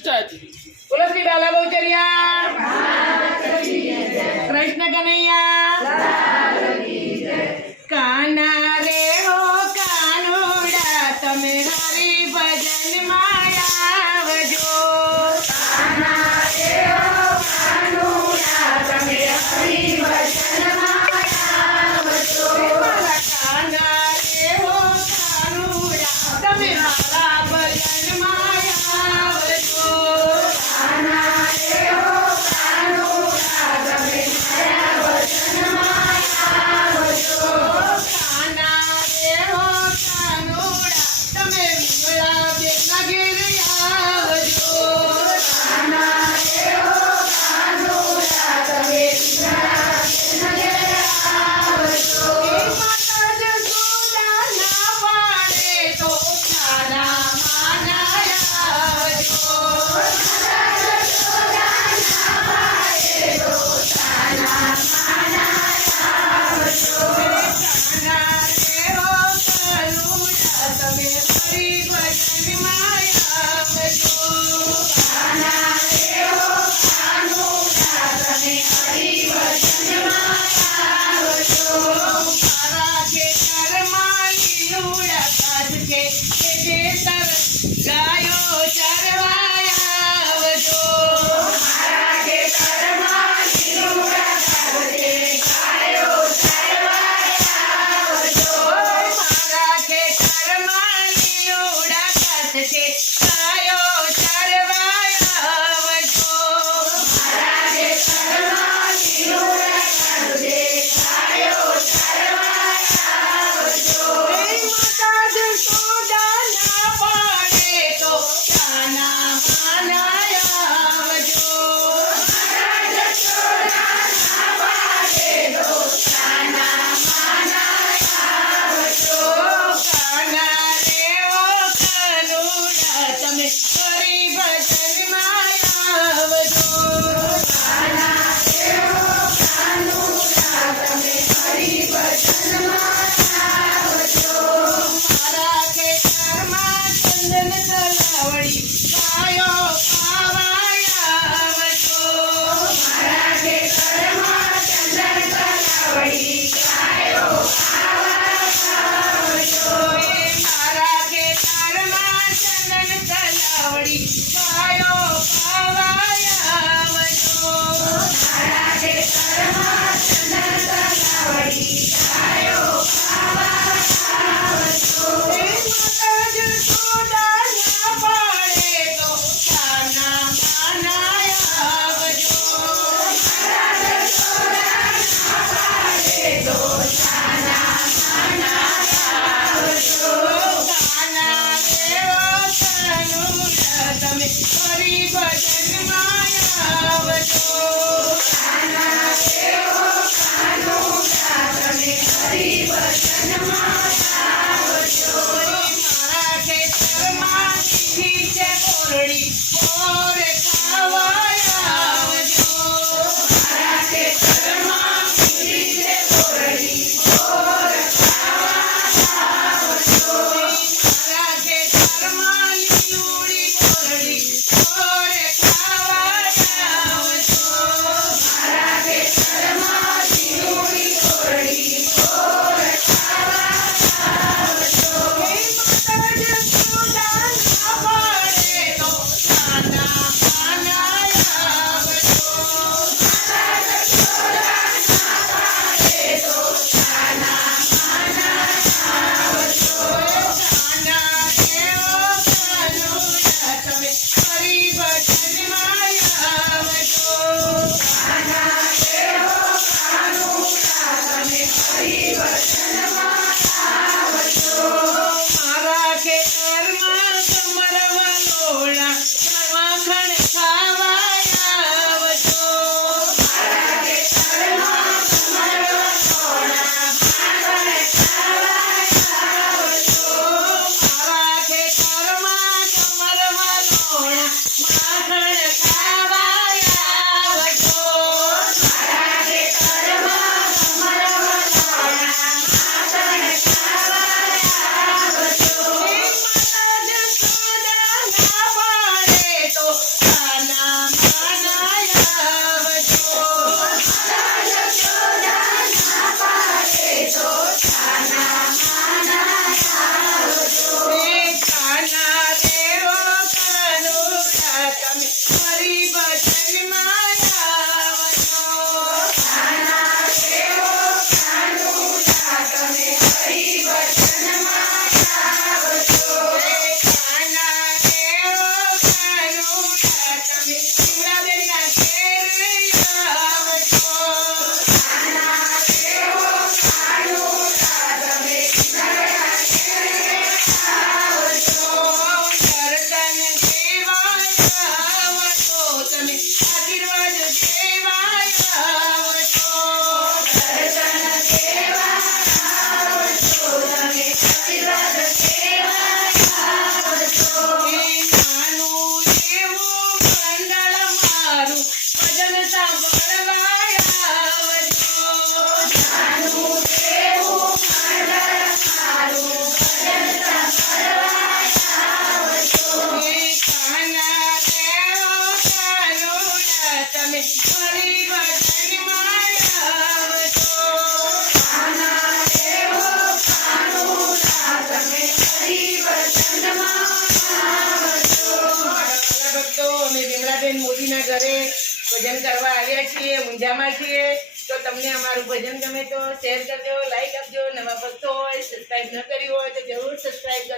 Start. બોલો શ્રી બાલા બહુચરિયા કૃષ્ણ કનૈયા કાના રે હો કાનુડા તમે હરિ ભજન માં આવજો. કાના રે હો કાનુડા તમે હરિ ભજન માં આવજો. કાના રે હો કાનુડા તમે મારા ભજન માં આવજો. કાના રે હો કાનુડા તમે મારા ભજન માં આવજો. કાના રે હો કાનુડા તમે વિમળા બેના ઘેર આવજો. કાના રે હો કાનુડા તમે વિમળા બેના ઘેર આવજો. માતા જસોદા ના પાડે તો કાના માના આવજો. માતા જસોદા ના પાડે તો કાના માના આવજો. કાના રે હો કાનુડા તમે હરિ ભજન માં આવજો. કાના રે હો કાનુડા તમે હરિ ભજન માં આવજો. મારા ખેતરમાં લીલુડા ઘાસ છે તે ખેતર ગાયો ચરવા આવજો. મારા ખેતરમાં લીલુડા ઘાસ છે ગાયો ચરવા આવજો. મારા ખેતરમાં લીલુડા ઘાસ છે ગાયો ચરવા આવજો. મારા ખેતરમાં લીલુડા ઘાસ છે ગાયો ચરવા આવજો. માતા જસોદા ના પાડે તો કાના માના આવજો. માતા જસોદા ના પાડે તો કાના માના આવજો. કાના રે હો કાનુડા તમે હરિ ભજન માં આવજો. કાના રે હો કાનુડા તમે હરિ ભજન માં આવજો. મારા ખેતરમાં ચંદન તલાવડી ગાયો ખાવા આવજો. મારા ખેતરમાં ચંદન તલાવડી ગાયો ખાવા આવજો. મારા ખેતરમાં ચંદન તલાવડી ગાયો ખાવા આવજો. મારા ખેતરમાં ચંદન તલાવડી ગાયો ખાવા આવજો. માતા જસોદા ના પાડે તો કાના માના આવજો. માતા જસોદા ના પાડે તો કાના માના આવજો. કાના રે હો કાનુડા તમે હરિ ભજન માં આવજો. કાના રે હો કાનુડા તમે હરિ ભજન માં આવજો. મારા ખેતરમાં મીઠી છે કોરડી પોર ખાવા આવજો. મારા ખેતરમાં મીઠી છે કોરડી પોર ખાવા આવજો. મારા ખેતરમાં લીલુડી કોરડી પોર ખાવા આવજો. મારા ખેતરમાં લીલુડી કોરડી પોર ખાવા આવજો. માતા જસોદા ના પાડે તો કાના માના આવજો. માતા જસોદા ના પાડે તો કાના માના આવજો. કાના રે હો મીનાબેન મોદીના ઘરે ભજન કરવા આવ્યા છીએ, ઊંઝામાં છીએ. તો તમને અમારું ભજન ગમે તો શેર કરજો, લાઈક આપજો. નવા ભક્તો હોય, સબસ્ક્રાઈબ ન કર્યું હોય તો જરૂર સબસ્ક્રાઈબ કરજો.